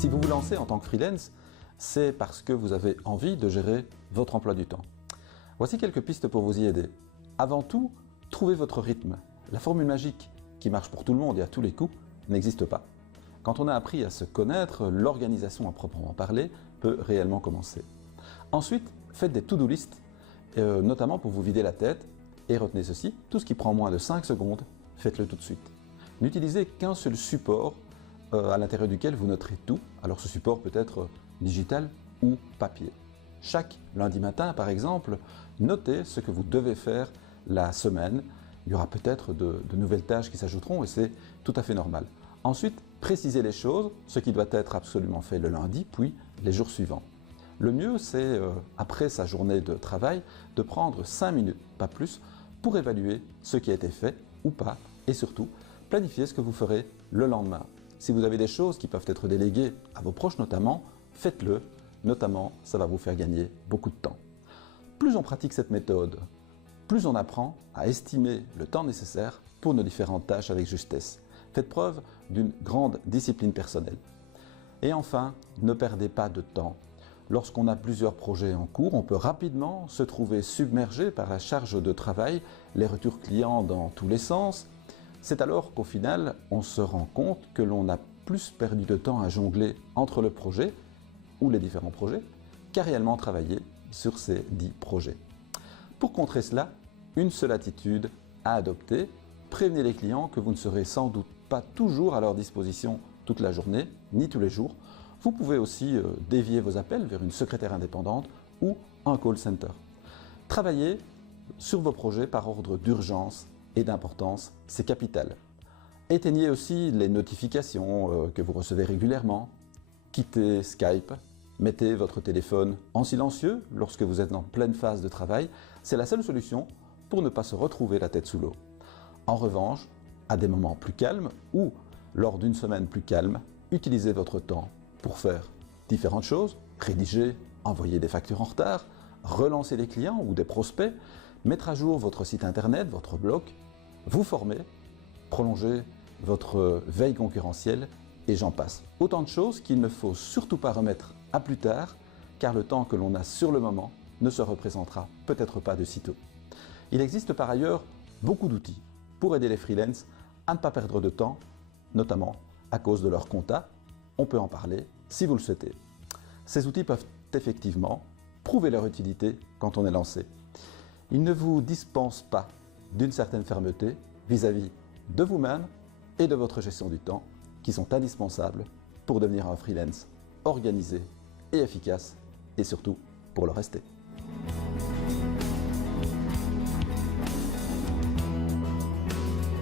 Si vous vous lancez en tant que freelance, c'est parce que vous avez envie de gérer votre emploi du temps. Voici quelques pistes pour vous y aider. Avant tout, trouvez votre rythme. La formule magique qui marche pour tout le monde et à tous les coups n'existe pas. Quand on a appris à se connaître, l'organisation à proprement parler peut réellement commencer. Ensuite, faites des to-do list, notamment pour vous vider la tête. Et retenez ceci, tout ce qui prend moins de 5 secondes, faites-le tout de suite. N'utilisez qu'un seul support à l'intérieur duquel vous noterez tout. Alors ce support peut être digital ou papier. Chaque lundi matin, par exemple, notez ce que vous devez faire la semaine. Il y aura peut-être de nouvelles tâches qui s'ajouteront et c'est tout à fait normal. Ensuite, précisez les choses, ce qui doit être absolument fait le lundi, puis les jours suivants. Le mieux, c'est, après sa journée de travail, de prendre 5 minutes, pas plus, pour évaluer ce qui a été fait ou pas, et surtout, planifier ce que vous ferez le lendemain. Si vous avez des choses qui peuvent être déléguées à vos proches notamment, faites-le. Notamment, ça va vous faire gagner beaucoup de temps. Plus on pratique cette méthode, plus on apprend à estimer le temps nécessaire pour nos différentes tâches avec justesse. Faites preuve d'une grande discipline personnelle. Et enfin, ne perdez pas de temps. Lorsqu'on a plusieurs projets en cours, on peut rapidement se trouver submergé par la charge de travail, les retours clients dans tous les sens. C'est alors qu'au final, on se rend compte que l'on a plus perdu de temps à jongler entre le projet ou les différents projets qu'à réellement travailler sur ces 10 projets. Pour contrer cela, une seule attitude à adopter, prévenez les clients que vous ne serez sans doute pas toujours à leur disposition toute la journée, ni tous les jours. Vous pouvez aussi dévier vos appels vers une secrétaire indépendante ou un call center. Travaillez sur vos projets par ordre d'urgence et d'importance, c'est capital. Éteignez aussi les notifications que vous recevez régulièrement. Quittez Skype, mettez votre téléphone en silencieux lorsque vous êtes en pleine phase de travail. C'est la seule solution pour ne pas se retrouver la tête sous l'eau. En revanche, à des moments plus calmes ou lors d'une semaine plus calme, utilisez votre temps pour faire différentes choses, rédiger, envoyer des factures en retard, relancer les clients ou des prospects, mettre à jour votre site internet, votre blog, vous former, prolonger votre veille concurrentielle et j'en passe. Autant de choses qu'il ne faut surtout pas remettre à plus tard car le temps que l'on a sur le moment ne se représentera peut-être pas de sitôt. Il existe par ailleurs beaucoup d'outils pour aider les freelances à ne pas perdre de temps, notamment à cause de leur compta. On peut en parler si vous le souhaitez. Ces outils peuvent effectivement prouver leur utilité quand on est lancé. Ils ne vous dispensent pas d'une certaine fermeté vis-à-vis de vous-même et de votre gestion du temps qui sont indispensables pour devenir un freelance organisé et efficace et surtout pour le rester.